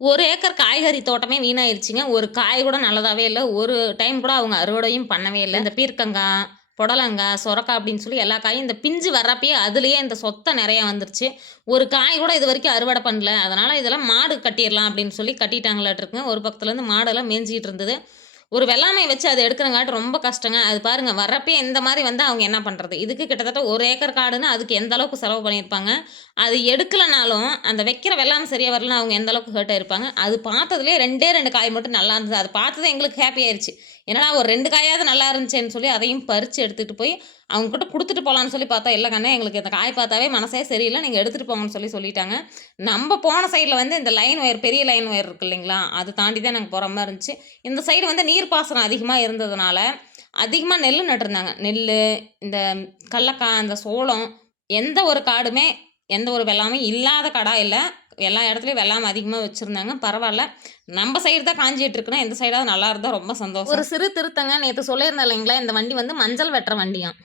1 acre காய்கறி தோட்டமே வீணாயிருச்சுங்க. ஒரு காய் கூட நல்லதாவே இல்ல. ஒரு டைம் கூட அவங்க அறுவடையும் பண்ணவே இல்ல. இந்த பீர்க்கங்கா, புடலங்கா, சொரக்கா அப்படின்னு சொல்லி எல்லா காயும் இந்த பிஞ்சு வர்றப்பயே அதிலேயே இந்த சொத்த நெறையா வந்துருச்சு. ஒரு காய் கூட இதுவரைக்கும் அறுவடை பண்ணல. அதனால இதெல்லாம் மாடு கட்டிர்லாம் அப்படின்னு சொல்லி கட்டிட்டாங்களாட்டுருக்குங்க. ஒரு பக்கத்துலேருந்து மாடெல்லாம் மேய்ஞ்சுகிட்டு இருந்தது. ஒரு வெள்ளாமைய வச்சு அத எடுக்கிறங்காட்டி ரொம்ப கஷ்டங்க. அது பாருங்க வர்றப்பயே இந்த மாரி வந்தா அவங்க என்ன பண்றது? இதுக்கு கிட்டத்தட்ட 1 ஏக்கர் காடுன்னா, அதுக்கு எந்த அளவுக்கு செலவு பண்ணியிருப்பாங்க. அது எடுக்கலனாலும், அந்த வைக்கிற வெள்ளாமை சரியா வரலன்னா, அவங்க எந்த அளவுக்கு ஹர்ட் ஆயிருப்பாங்க. அது பார்த்ததுலயே 2டே 2 காய் மட்டும் நல்லா இருந்தது. அது பார்த்ததும் எங்களுக்கு ஹேப்பி ஆயிருச்சு. என்னடா ஒரு 2 காயாவது நல்லா இருந்துச்சேன்னு சொல்லி அதையும் பறிச்சு எடுத்துட்டு போய், அவங்ககிட்ட குடுத்துட்டு போலான்னு சொல்லி பார்த்தா, "இல்ல கண்ணு எங்களுக்கு இந்த காய் பார்த்தாவே மனசே சரியில்ல. நீங்க எடுத்துட்டு போங்கன்னு" சொல்லிட்டாங்க. நம்ப போன சைட்ல வந்து இந்த லைன் ஒயர் பெரிய லைன் ஒயர் இருக்கு இல்லைங்களா? அது தாண்டி தான் நாங்க போற மாரி இருந்துச்சு. இந்த சைடு வந்து நீர்ப்பாசனம் அதிகமா இருந்ததுனால, அதிகமா நெல்லு நட்டிருந்தாங்க. நெல்லு, இந்த கடலக்கா, இந்த சோளம் எந்த ஒரு காடுமே, எந்த ஒரு வெள்ளாமையும் இல்லாத காடா இல்ல. எல்லா இடத்துலயும் வெள்ளாமை அதிகமா வச்சிருந்தாங்க. பரவால்ல. நம்ப சைடு தான் காஞ்சிட்டு இருக்குன்னா, இந்த சைடாவது நல்லா இருந்தா ரொம்ப சந்தோஷம். ஒரு சிறு திருத்தங்க நேத்து சொல்லியிருந்தேன் இல்லைங்களா? இந்த வண்டி வந்து மஞ்சள் வெட்டுற வண்டியாம்.